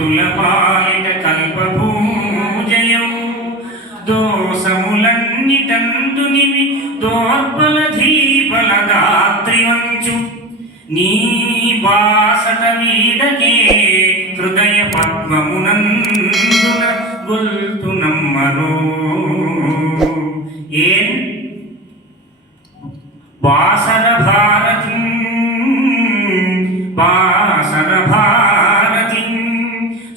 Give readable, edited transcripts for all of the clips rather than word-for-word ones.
భక్తుల పాలిట కల్పభూజయం దోసములన్నిటందునివి దోర్బల ధీబల దాత్రివంచు నీ బాసట వీడకే హృదయ పద్మమునందున గొల్తు నమ్మరో ఏన్ బాసర భారతి బాసర భారతి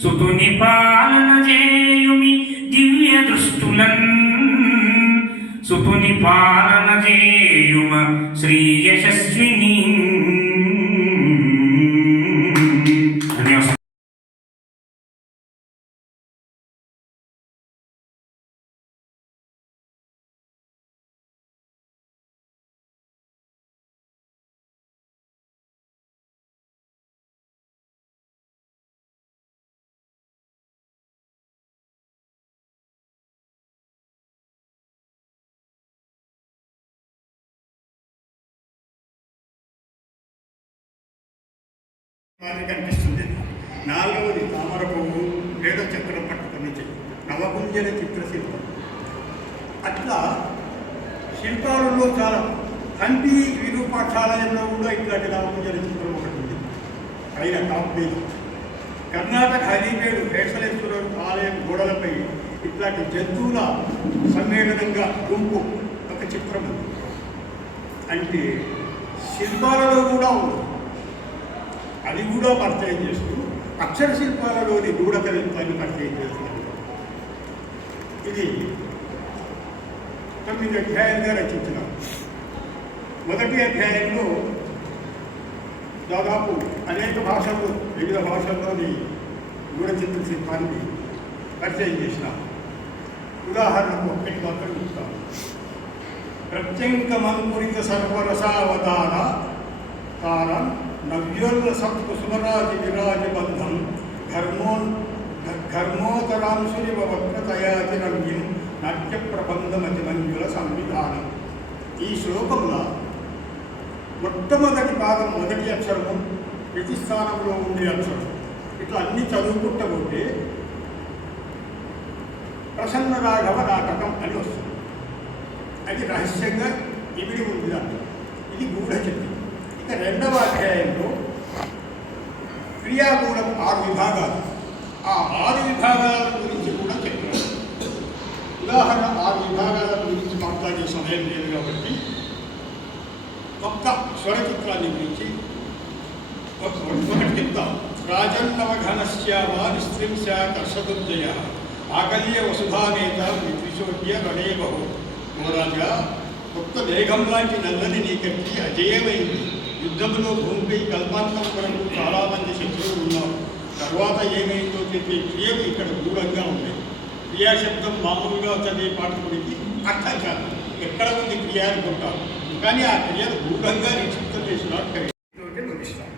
సుతుని పాలన చేయుమి దివ్య దృష్టులన్ సుతుని పాలన చేయుమ శ్రీ యశస్విని కనిపిస్తుంది. నాలుగవది తామర పువ్వు లేదా చక్రం పట్టుకుని నవకుంజల చిత్రశిల్పం. అట్లా శిల్పాలలో చాలా హంపి విరూపాక్షాలయంలో కూడా ఇట్లాంటి నవకుంజల చిత్రం ఒకటి ఉంది. పైన టాప్ మీద కర్ణాటక హరివేడు వేసలేశ్వర ఆలయం గోడలపై ఇట్లాంటి జంతువుల సమ్మేళనంగా గుంపు ఒక చిత్రం ఉంది. అంటే శిల్పాలలో కూడా ఉంది. అది కూడా పరిచయం చేస్తూ అక్షర శిల్పాలలోని గూఢకవిత్వాన్ని పరిచయం చేస్తున్నారు. ఇది 9 అధ్యాయంగా రచించినారు. మొదటి అధ్యాయంలో దాదాపు అనేక భాషల్లో వివిధ భాషల్లోని గూఢచిత్ర శిల్పాన్ని పరిచయం చేసినారు. ఉదాహరణకు ఒకటి మాత్రం చెప్తాను. ప్రత్యంకమంకురిత సర్వరసావతార తార నవ్యోల్ల సత్కుసుమరాజి విరాజబంధం ఘర్మోతరాంశురివ వక్రతయాతి రమ్యం నాట్య ప్రబంధమతి మంజుల సంవిధానం. ఈ శ్లోకంలో మొట్టమొదటి భాగం మొదటి అక్షరము ప్రతి స్థానంలో ఉండే అక్షరం ఇట్లా అన్ని చదువుకుంటూ ఉంటే ప్రసన్న రాఘవ నాటకం అని వస్తుంది. అది రహస్యంగా ఇమిడి ఉంది దాంట్లో. ఇది గూఢచిత్రం. ఇక రెండవ అధ్యాయంలో క్రియాగూఢం 6 విభాగాలు. ఆ 6 విభాగాల గురించి కూడా చెప్పారు. ఉదాహరణ 6 విభాగాల గురించి మాట్లాడే సమయం లేదు కాబట్టి ఒక్క స్వరచిత్రాన్ని గురించి ఒకటి చెప్తాం. రాజన్నవఘనశ్యామా నిస్త్రింశ కర్షదుర్జయ ఆకల్య వసుధానేత విత్రిశోడ్య రణే బహు. మహారాజా కొత్త మేఘం లాంటి నల్లని నీకట్టి అజేయమైంది. యుద్ధంలో భూమిపై కల్పాంతం వరకు చాలామంది శత్రువులు ఉన్నారు. తర్వాత ఏమైందో చెప్పే క్రియలు ఇక్కడ దూరంగా ఉన్నాయి. క్రియాశబ్దం మామూలుగా చదివే పాఠకుడికి అర్థం కాదు. ఎక్కడ ఉంది క్రియ అనుకుంటారు, కానీ ఆ క్రియలు దూరంగా నిక్షిప్తం చేసినట్టు ముగిస్తాం.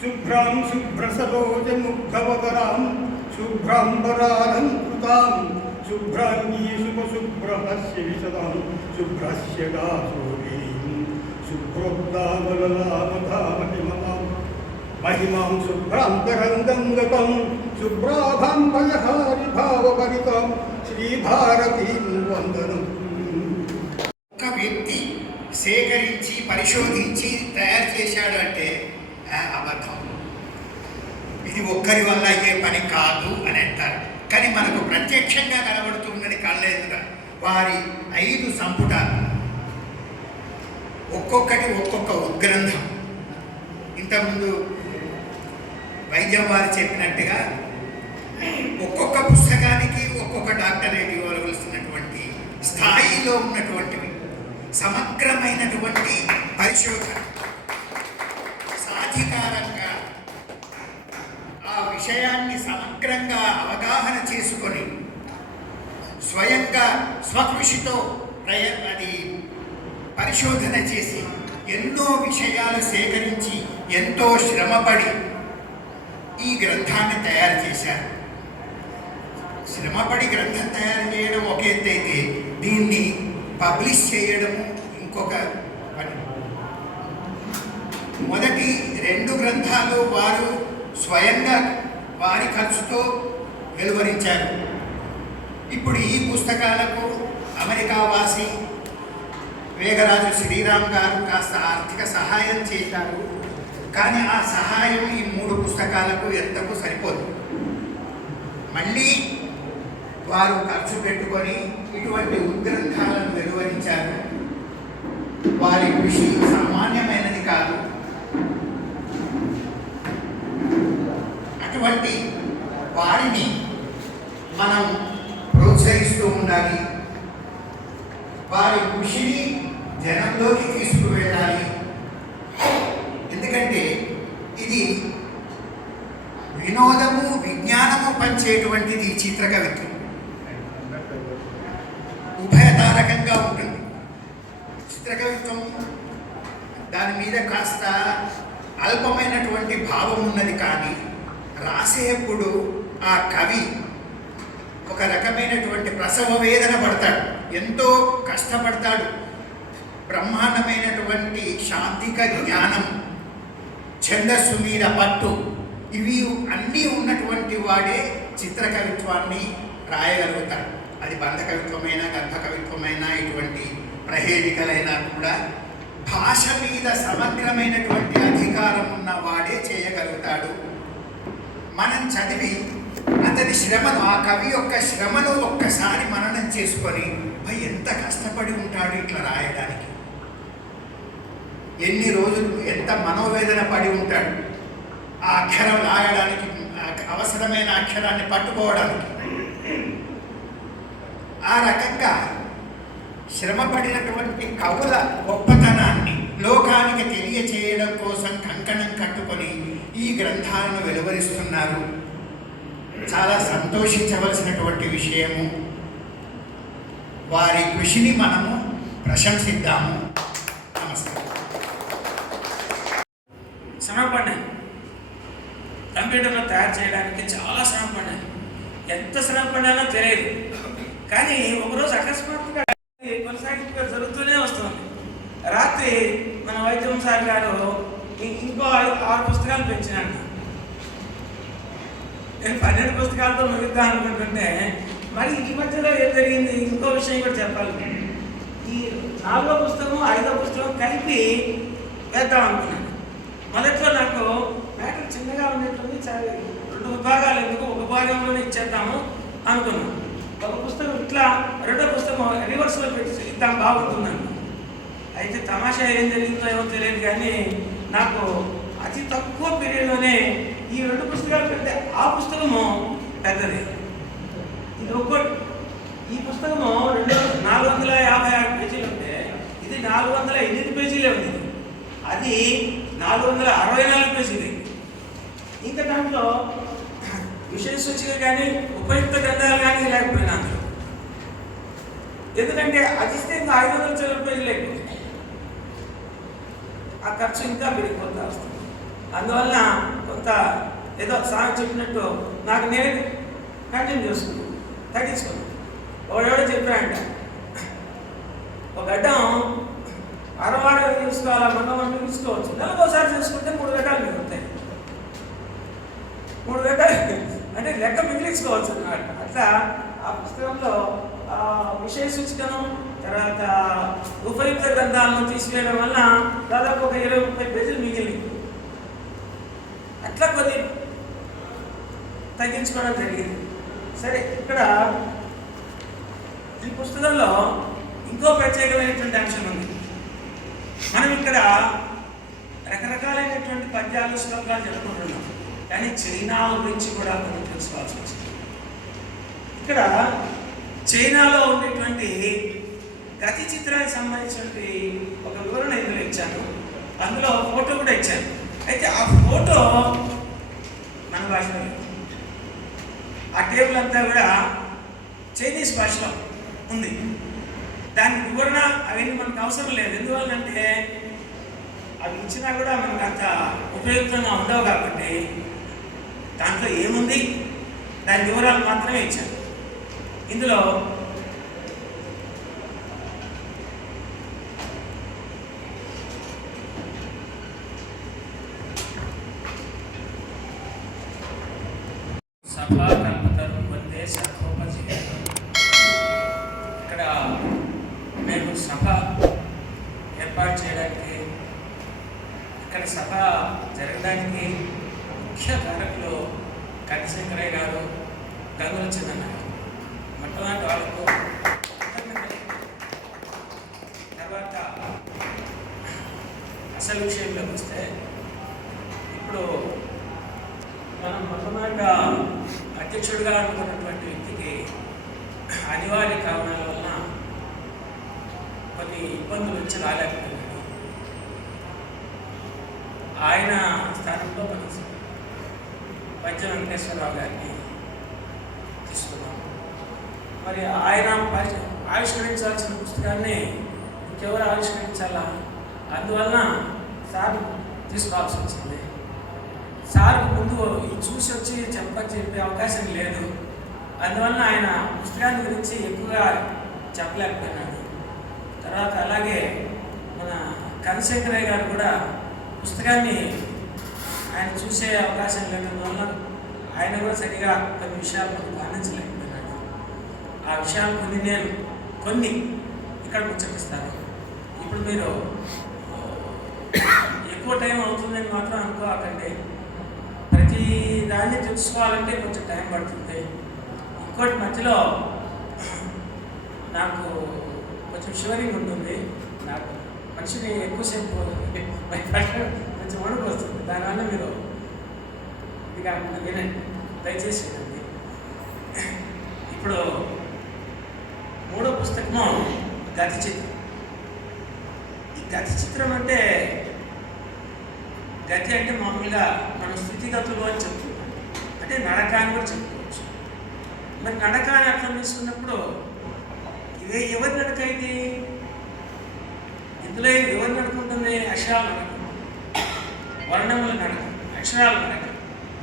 శుభ్రం శుభ్రసరోజ ముగ్ధవదరాం శుభ్రాంబరాలంకృతాం శుభ్రాంగీ శుభశుభ్రహస్య విశదాం శుభ్రస్య దాసోరీం శుభ్రోక్తామలలామధామహిమతాం మహిమాం శుభ్రాంతరంగం గతం శుభ్రాభాం భయహారి భావపరితాం శ్రీభారతీం వందనం. ఒక వ్యక్తి సేకరించి పరిశోధించి తయారు చేశాడు అంటే అబద్ధం. ఇది ఒక్కరి వల్ల అయ్యే పని కాదు అని అంటారు. కానీ మనకు ప్రత్యక్షంగా కనబడుతున్నది కళ్ళెదుగా వారి 5 సంపుటాలు, ఒక్కొక్కటి ఒక్కొక్క ఉద్గ్రంథం. ఇంతకుముందు వైద్యం వారు చెప్పినట్టుగా ఒక్కొక్క పుస్తకానికి ఒక్కొక్క డాక్టరేట్ ఇవ్వవలసినటువంటి స్థాయిలో ఉన్నటువంటివి సమగ్రమైనటువంటి పరిశోధన. సాధికారంగా ఆ విషయాన్ని సమగ్రంగా అవగాహన చేసుకొని స్వయంగా స్వకృషితో అది పరిశోధన చేసి ఎన్నో విషయాలు సేకరించి ఎంతో శ్రమపడి ఈ గ్రంథాన్ని తయారు చేశారు. శ్రమపడి గ్రంథం తయారు చేయడం ఒక ఎత్తు అయితే దీన్ని పబ్లిష్ చేయడం ఇంకొక పని. మొదటి 2 గ్రంథాలు వారు స్వయంగా వారి ఖర్చుతో వెలువరించారు. ఇప్పుడు ఈ పుస్తకాలకు అమెరికా వాసి వేగరాజు శ్రీరామ్ గారు కాస్త ఆర్థిక సహాయం చేశారు. కానీ ఆ సహాయం ఈ 3 పుస్తకాలకు ఎంతకు సరిపోదు. మళ్ళీ వారు ఖర్చు పెట్టుకొని ఇటువంటి ఉద్గ్రంథాలను వెలువరించారు. వారి కృషి సామాన్యమైనది కాదు. అటువంటి వారిని మనం ప్రోత్సహిస్తూ ఉండాలి. వారి కృషిని జనంలోకి తీసుకువెళ్ళాలి. ఎందుకంటే ఇది వినోదము విజ్ఞానము పంచేటువంటిది ఈ చిత్రకవిత్వం. ఉభయతారకంగా ఉంటుంది చిత్రకవిత్వం. దాని మీద కాస్త అల్పమైనటువంటి భావం ఉన్నది, కానీ రాసేప్పుడు ఆ కవి ఒక రకమైనటువంటి ప్రసవ వేదన పడతాడు, ఎంతో కష్టపడతాడు. బ్రహ్మాండమైనటువంటి శాంతిక జ్ఞానం, ఛందస్సు మీద పట్టు, ఇవి అన్నీ ఉన్నటువంటి వాడే చిత్రకవిత్వాన్ని రాయగలుగుతాడు. అది బంధ కవిత్వమైనా గర్భ కవిత్వమైనా ఇటువంటి ప్రహేళికలైనా కూడా భాష మీద సమగ్రమైనటువంటి అధికారం ఉన్న వాడే చేయగలుగుతాడు. మనం చదివి అతని శ్రమను, ఆ కవి యొక్క శ్రమను ఒక్కసారి మననం చేసుకొని ఎంత కష్టపడి ఉంటాడు ఇట్లా రాయడానికి, ఎన్ని రోజులు ఎంత మనోవేదన పడి ఉంటాడు ఆ అక్షరం రాయడానికి, అవసరమైన అక్షరాన్ని పట్టుకోవడానికి. ఆ రకంగా శ్రమపడినటువంటి కవుల గొప్పతనాన్ని లోకానికి తెలియచేయడం కోసం కంకణం కట్టుకొని ఈ గ్రంథాలను వెలువరిస్తున్నారు. చాలా సంతోషించవలసినటువంటి విషయము. వారి కృషిని మనము ప్రశంసిద్దాము. నమస్కారం. శ్రమపడ్డాయి, కంప్యూటర్లో తయారు చేయడానికి చాలా శ్రమపడ్డాయి. ఎంత శ్రమపడ్డానో తెలియదు. కానీ ఒకరోజు అకస్మాత్తుగా కొనసాగింపుగా జరుగుతూనే వస్తుంది. రాత్రి మన వైద్యం సార్ గారు ఇంకో 6 పుస్తకాలు పెంచినాడు. నేను 12 పుస్తకాలతో ముగిద్దాం అనుకుంటుంటే మరి ఈ మధ్యలో ఏం జరిగింది, ఇంకో విషయం కూడా చెప్పాలి. ఈ 4వ పుస్తకం 5వ పుస్తకం కలిపి వేద్దాం అనుకున్నాను. మొదట్లో నాకు మ్యాటర్ చిన్నగా ఉండేటువంటి 2 విభాగాలు ఎందుకు, ఒక భాగంలోనే ఇచ్చేద్దాము అనుకున్నాను. ఒక పుస్తకం ఇట్లా, 2వ పుస్తకం రివర్స్లో పెట్టి ఇద్దాం బాగుంటుందండి. అయితే తమాషా ఏం జరిగిందో ఏమో తెలియదు, కానీ నాకు అతి తక్కువ పీరియడ్లోనే ఈ 2 పుస్తకాలు పెడితే ఆ పుస్తకము పెద్దది. ఇది ఒక్కటి. ఈ పుస్తకము 456 పేజీలు ఉంటే ఇది 408 పేజీలే ఉంది. అది 464 పేజీలు. ఇంకా దాంట్లో విషయ సూచిక కానీ ఉపయుక్త గ్రంథాలు కానీ లేకపోయినా అందులో, ఎందుకంటే అది ఇస్తే ఇంకా 500 పేజీలు అయిపోతుంది. ఆ ఖర్చు ఇంకా పెరిగిపోతా వస్తుంది. అందువల్ల కొంత ఏదో సార్ చెప్పినట్టు నాకు నేను కంటిన్యూ చేసుకున్నాను, తగ్గించుకున్నాను. ఎవడెవడో చెప్పాడంట, ఒక గడ్డం 60 చూసుకోవాలా, మనం చూసుకోవచ్చు. నెలకోసారి చూసుకుంటే 3 గడ్డలు మిగులుతాయి. 3 గడ్డలు అంటే లెక్క మిగిలించుకోవచ్చు అన్నమాట. అట్లా ఆ పుస్తకంలో విషయ సూచికను తర్వాత ఉపయుక్త గ్రంథాలను తీసివేయడం వల్ల దాదాపు ఒక 20-30 పేజీలు మిగిలింది. అట్లా కొన్ని తగ్గించుకోవడం జరిగింది. సరే, ఇక్కడ ఈ పుస్తకంలో ఇంకో ప్రత్యేకమైనటువంటి అంశం ఉంది. మనం ఇక్కడ రకరకాలైనటువంటి పద్యాలు శ్లోకాలు జరుపుకుంటున్నాం, కానీ చైనా గురించి కూడా మనం తెలుసుకోవాల్సి వచ్చింది. ఇక్కడ చైనాలో ఉండేటువంటి గతి చిత్రానికి సంబంధించినటువంటి ఒక వివరణ ఇందులో ఇచ్చాను. అందులో ఫోటో కూడా ఇచ్చాను. అయితే ఆ ఫోటో మన భాషలో, ఆ టేబుల్ అంతా కూడా చైనీస్ భాషలో ఉంది. దాని వివరణ అవన్నీ మనకు అవసరం లేదు. ఎందువల్లంటే అవి ఇచ్చినా కూడా మనకు అంత ఉపయుక్తంగా ఉండవు కాబట్టి దాంట్లో ఏముంది దాని వివరాలు మాత్రమే ఇచ్చాను. ఇందులో సభా కల్పతరు వందే శాఖోపజీవనం. ఇక్కడ మేము సభ ఏర్పాటు చేయడానికి, ఇక్కడ సభ జరగడానికి ముఖ్య కారకులు కనిశంకరయ్య గారు, గంగుల చిన్న మొట్టమొదటి వాళ్ళకు. తర్వాత అసలు విషయంలోకి వస్తే, ఇప్పుడు మనం మొట్టమొదటిగా అధ్యక్షుడిగా అనుకున్నటువంటి వ్యక్తికి అనివార్య కారణాల వలన కొన్ని ఇబ్బందులు వచ్చి రాలేకపోయినాడు. ఆయన స్థానంలో మనం పంచ వెంకటేశ్వరరావు గారిని తీసుకున్నాం. మరి ఆయన ఆవిష్కరించాల్సిన పుస్తకాన్ని ఇంకెవరు ఆవిష్కరించాలా? అందువలన సార్ తీసుకోవాల్సి వచ్చింది. సార్కు ముందు ఇది చూసి వచ్చి చెప్పే అవకాశం లేదు. అందువలన ఆయన పుస్తకాన్ని గురించి ఎక్కువగా చెప్పలేకపోయినాడు. తర్వాత అలాగే మన కనిశంకరయ్య గారు కూడా పుస్తకాన్ని ఆయన చూసే అవకాశం లేనందువల్ల ఆయన కూడా సరిగా కొన్ని విషయాలు మనకు గమనించలేకపోయినాడు. ఆ విషయాలు కొన్ని ఇక్కడ ముచ్చటిస్తాను. ఇప్పుడు మీరు ఎక్కువ టైం అవుతుందని మాత్రం అనుకోకండి. ప్రతి దాన్ని తెలుసుకోవాలంటే కొంచెం టైం పడుతుంది. ఇంకోటి మధ్యలో నాకు కొంచెం షివరింగ్ ఉంటుంది. నాకు మనిషిని ఎక్కువసేపు కొంచెం వణుకు వస్తుంది. దానివల్ల మీరు ఇది కాకుండా వినండి, దయచేసి వినండి. ఇప్పుడు 3వ పుస్తకము గతి చిత్రం. ఈ గతి చిత్రం అంటే, గతి అంటే మామూలుగా మన స్థితిగతులు అని చెప్తున్నాం, అంటే నడక అని కూడా చెప్పుకోవచ్చు. మరి నడక అని అర్థం తీసుకున్నప్పుడు ఇదే ఎవరి నడక ఇది? ఇందులో ఎవరు నడుకుంటుంది? అక్షరాల నడక, వర్ణముల నడక, అక్షరాల నడక,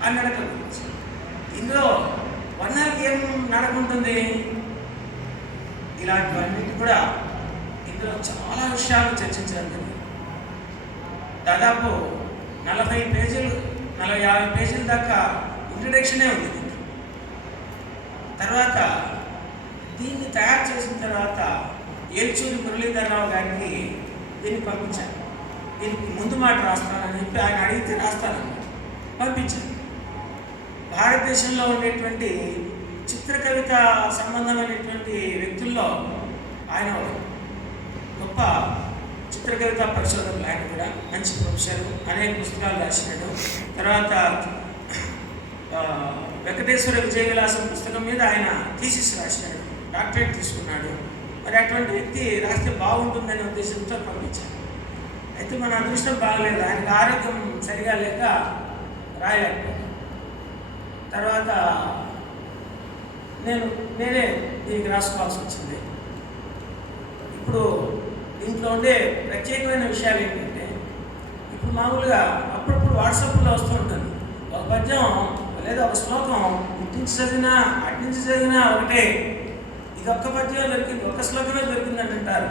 ఆ నడక గురించి. ఇందులో వర్ణాలకి ఏం నడకుంటుంది? ఇలాంటివన్నిటి కూడా ఇందులో చాలా విషయాలు చర్చించడం జరిగింది. దాదాపు 40 పేజీలు 50 పేజీల దాకా ఇంట్రడక్షనే ఉంది. తర్వాత దీన్ని తయారు చేసిన తర్వాత ఏల్చూరి మురళీధరరావు గారికి దీన్ని పంపించాను. దీనికి ముందు మాట రాస్తానని చెప్పి ఆయన అడిగితే రాస్తానని పంపించాను. భారతదేశంలో ఉండేటువంటి చిత్రకవిత సంబంధమైనటువంటి వ్యక్తుల్లో ఆయన గొప్ప చిత్రకవిత పరిశోధకులు. ఆయన కూడా మంచి ప్రొఫెసర్, అనేక పుస్తకాలు రాసినాడు. తర్వాత వెంకటేశ్వర విజయ విలాసం పుస్తకం మీద ఆయన థీసిస్ రాసినాడు, డాక్టరేట్ తీసుకున్నాడు. మరి అటువంటి వ్యక్తి రాస్తే బాగుంటుందనే ఉద్దేశంతో పంపించాను. అయితే మన అదృష్టం బాగలేదు, ఆయనకు ఆరోగ్యం సరిగా లేక రాయలేకపోయాను. తర్వాత నేనే దీనికి రాసుకోవాల్సి వచ్చింది. ఇప్పుడు దీంట్లో ఉండే ప్రత్యేకమైన విషయాలు ఏంటంటే, ఇప్పుడు మామూలుగా అప్పుడప్పుడు వాట్సాప్లో వస్తూ ఉంటుంది ఒక పద్యం లేదా ఒక శ్లోకం, ఇటు నుంచి చదివినా అటు నుంచి చదివినా ఒకటే, ఇది ఒక్క పద్యం దొరికింది, ఒక్క శ్లోకమే దొరికిందని అంటారు.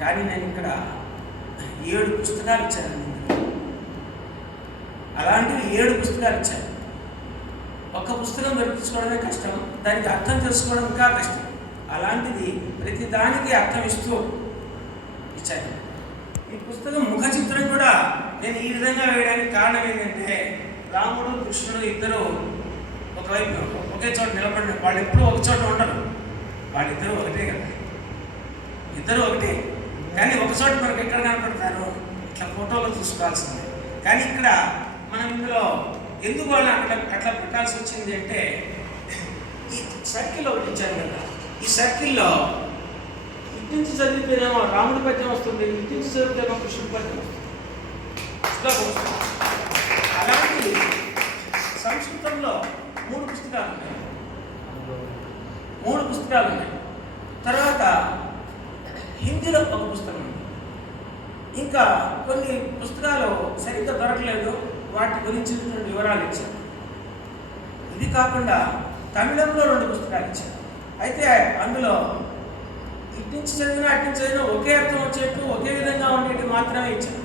కానీ నేను ఇక్కడ 7 పుస్తకాలు ఇచ్చాను. అలాంటివి 7 పుస్తకాలు ఇచ్చాను. ఒక్క పుస్తకం దొరికించుకోవడమే కష్టం, దానికి అర్థం తెలుసుకోవడం ఇంకా కష్టం. అలాంటిది ప్రతి దానికి అర్థం ఇస్తూ ఇచ్చాను. ఈ పుస్తకం ముఖ చిత్రం కూడా నేను ఈ విధంగా వేయడానికి కారణం ఏంటంటే, రాముడు కృష్ణుడు ఇద్దరు ఒకవైపు ఒకే చోట నిలబడిన, వాళ్ళు ఎప్పుడూ ఒక చోట ఉండరు, వాళ్ళిద్దరూ ఒకటే కదా, ఇద్దరు ఒకటే. కానీ ఒక చోట మనకు ఎక్కడ కనపడతారు? ఇట్లా ఫోటోలో చూసుకోవాల్సిందే. కానీ ఇక్కడ మనం ఇందులో ఎందుకు వాళ్ళని అట్లా పెట్టాల్సి వచ్చింది అంటే, ఈ సర్కిల్ ఒకటి ఇచ్చాను కదా, ఈ సర్కిల్లో ఇటు నుంచి చదివితేనేమో రాముడి పద్యం వస్తుంది, ఇటు నుంచి చదివితేమో కృష్ణుడి పద్యం వస్తుంది. అలాంటి సంస్కృతంలో 3 పుస్తకాలు ఉన్నాయి. 3 పుస్తకాలు ఉన్నాయి. తర్వాత హిందీలో ఒక పుస్తకం ఉంది. ఇంకా కొన్ని పుస్తకాలు సరిగ్గా దొరకలేదు, వాటి గురించి వివరాలు ఇచ్చారు. ఇది కాకుండా తమిళంలో 2 పుస్తకాలు ఇచ్చారు. అయితే అందులో ఇటు నుంచి చదివినా అటు నుంచి చదివినా ఒకే అర్థం వచ్చేట్టు, ఒకే విధంగా ఉండేట్టు మాత్రమే ఇచ్చారు.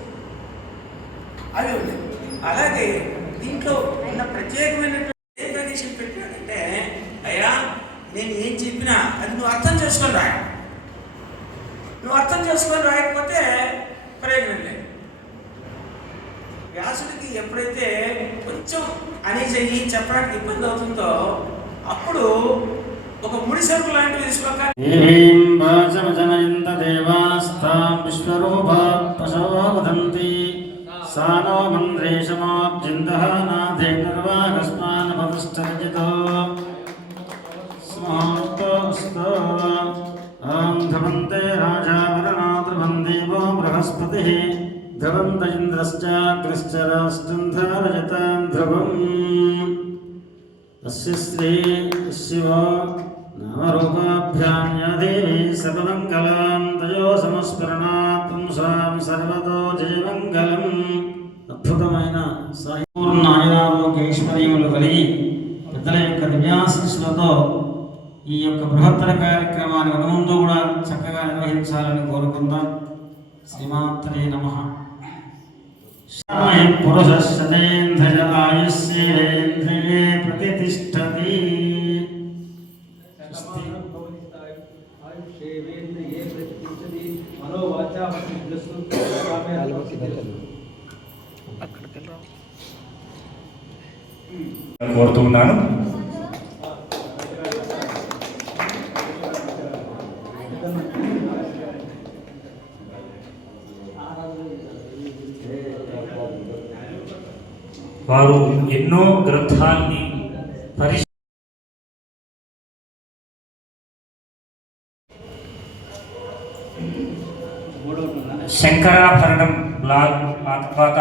అవి ఉన్నాయి. అలాగే దీంట్లో ఉన్న ప్రత్యేకమైనటువంటి చేసుకొని రాయాలి. నువ్వు అర్థం చేసుకొని రాయకపోతే ప్రయోజనం లేదు. వ్యాసుడికి ఎప్పుడైతే కొంచెం అనేసి చెప్పడానికి ఇబ్బంది అవుతుందో అప్పుడు ఒక ముడి సరుకు లాంటివి తీసుకోక విశ్వరూపా పశవ వదంతి సానో మంద్రేషమోర్జిందః నాథే నిర్వాహస్మాన్ భవశ్చర్జితో స్మార్తోస్తో ఓం ధ్రువంతే రాజా వరుణో దేవో బృహస్పతిః ధ్రువంత ఇంద్రశ్చాగ్రశ్చ రాష్ట్రంధారయతాం ధ్రువం అస్య శ్రీ శివ నామరూపాభ్యాం యా దేవీ సర్వమంగళాం తయో సంస్మరణాత్ పుంసాం సర్వతో జయమంగళం. అద్భుతమైన సాహిపూర్ణ ఆయురారోగ్యేశ్వర్యములు కలిగి పెద్దల యొక్క దివ్యాశీస్సులతో ఈ యొక్క బృహత్తర కార్యక్రమాన్ని ముందు కూడా చక్కగా నిర్వహించాలని కోరుకుందాం. శ్రీమాత్రే నమః. పురుషేంద్రియ ఆయుష్యేంద్రియే ప్రతిష్టతి. కోరుతున్నాను. వారు ఎన్నో గ్రంథాల్ని శంకరాభరణం బ్లాగ్ ఆ తర్వాత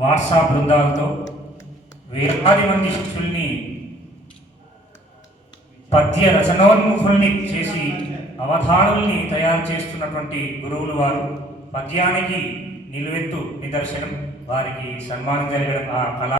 వాట్సాప్ బృందాలతో వేలాది మంది శిష్యుల్ని పద్య రచనోన్ముఖుల్ని చేసి అవధానుల్ని తయారు చేస్తున్నటువంటి గురువులు వారు. పద్యానికి నిలువెత్తు నిదర్శనం. వారికి సన్మానం జరగడం, ఆ కళా